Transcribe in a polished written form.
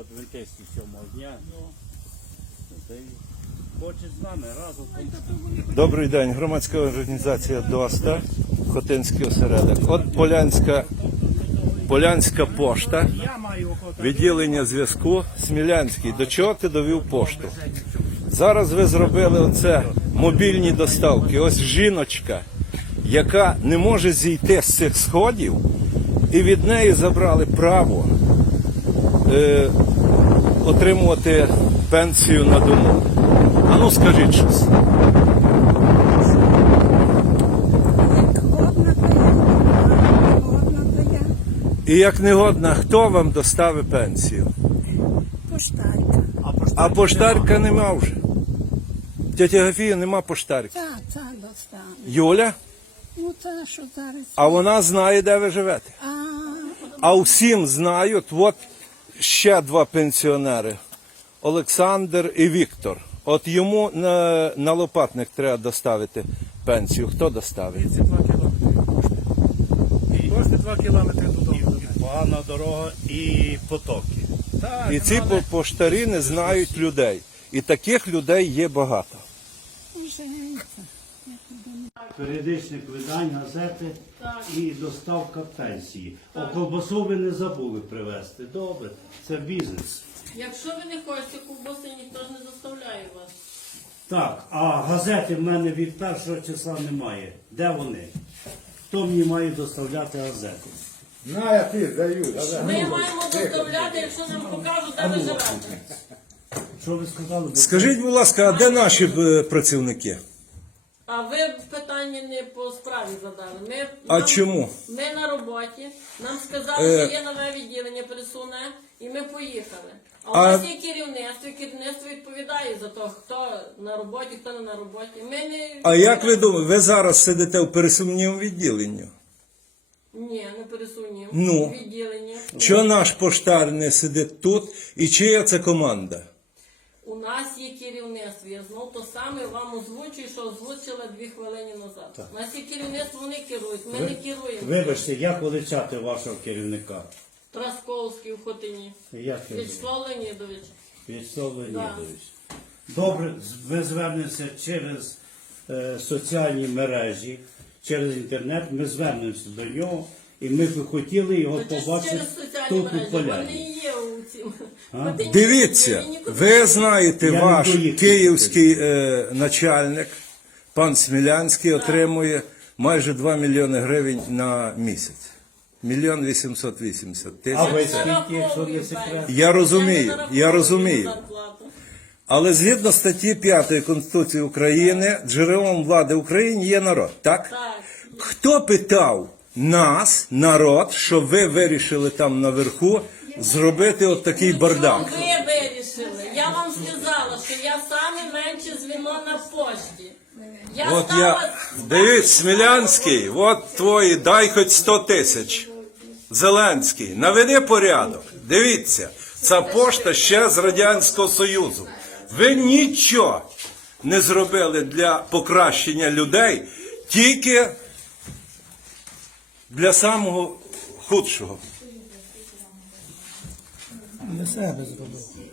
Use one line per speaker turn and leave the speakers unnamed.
адвентистів 7-го дня. Та й хоче з нами разом.
Добрий день, громадська організація ДОСТА, Хотинський осередок. От Полянська пошта, відділення зв'язку, Смілянський. До чого ти довів пошту? Зараз ви зробили оце мобільні доставки. Ось жіночка, яка не може зійти з цих сходів, і від неї забрали право отримувати пенсію на дому. А ну скажіть щось. І як негодна, хто вам доставить пенсію?
Поштарка.
А поштарка нема вже. Тетя Гафія, нема поштарки.
Та достане.
Юля?
Ну та, що зараз.
А вона знає, де ви живете. А всім знають, от ще два пенсіонери. Олександр і Віктор. От йому на Лопатник треба доставити пенсію. Хто доставить?
32 кілометри. Кожні 2 кілометри додому. І погана дорога, і потоки. Так,
І ці поштарі не знають людей. І таких людей є багато.
Періодичних видань, газети і доставка пенсії. Колбасу ви не забули привезти. Добре, це бізнес.
Якщо ви не хочете ковбаси, ніхто ж не заставляє вас.
Так, а газети в мене від 1 числа немає. Де вони? Хто мені має доставляти газети?
Ми маємо доставляти, якщо нам покажуть, де ви живете.
Що ви сказали?
Скажіть, будь ласка, а де наші працівники?
А ви питання не по справі задали.
А чому?
Ми на роботі, нам сказали, що є нове відділення пересувне, і ми поїхали. А у нас є керівництво, і керівництво відповідає за те, хто на роботі, хто не на роботі. Ми не...
А як ви думаєте, ви зараз сидите в пересувному відділенні?
Ні, не пересувні.
Ну.
Відділення.
Чого наш поштар не сидить тут і чия це команда?
У нас є керівництво, я знов то саме вам озвучую, що озвучила 2 хвилини назад. У нас є керівництво, вони керують, ми не керуємо.
Вибачте, як величати вашого керівника?
Трасковський в Хотині.
Як його?
Вячеслав Леонідович.
Вячеслав Леонідович. Добре, ви звернемося через соціальні мережі, через інтернет, ми звернемося до нього, і ми б хотіли його
Та
побачити
через соціальні
тут у
мережі, вони
Поляні.
є у цім. Хотині.
Дивіться, ви знаєте,
Я не
ваш
доїхав.
київський начальник, пан Смілянський, отримує майже 2 мільйони гривень на місяць. 1 880 000.
А ви
Я
скільки, якщо не секрет?
зараховую,
Я розумію,
не
я розумію.
зарплату.
Але згідно статті 5 Конституції України, джерелом влади України є народ, так?
Так.
Хто питав нас, народ, що ви вирішили там наверху зробити от такий бардак?
Що ви вирішили? Я вам сказала, що я саме менше звіно на пошті.
От я, дивіться, Смілянський, от твої, дай хоч 100 000. Зеленський, наведи порядок. Дивіться, ця пошта ще з Радянського Союзу. Ви нічого не зробили для покращення людей, тільки для самого худшого.
Для себе зробив.